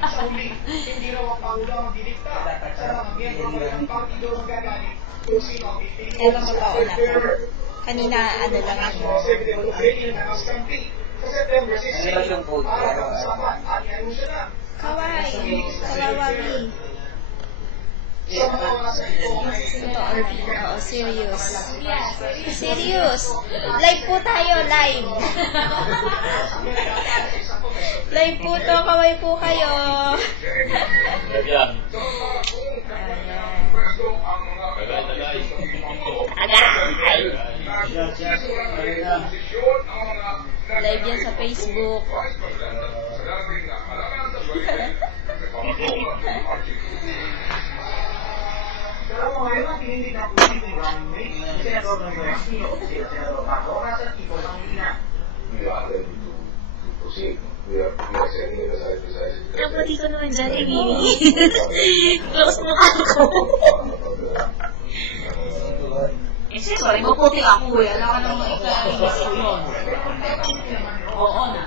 Sa huli, hindi raw ang Pangulo ang didikta sa mga miyembro ng partido magagaling kung sino ang pipili. Ito totoo na po. Kanina, ano lang ako. Sa September 16, para ang usapan at i-anunsyo na. Kawaii. Kawawami. Sa mga nasa ito Totoo na. Oo, serious. Serious. Live po tayo, live. Live po to, kaway po kayo. Yan. Agay. Live yan sa Facebook. Pero ngayon ang pininig ng pusin ni Running Mate, si Senador ng Castillo, si Senador Paco, nasa tipo ng Lina. Ang pati ko naman dyan, Emily. Close mo ako. Sorry, maputi ako eh. Alam ka naman ikaw. Oo na.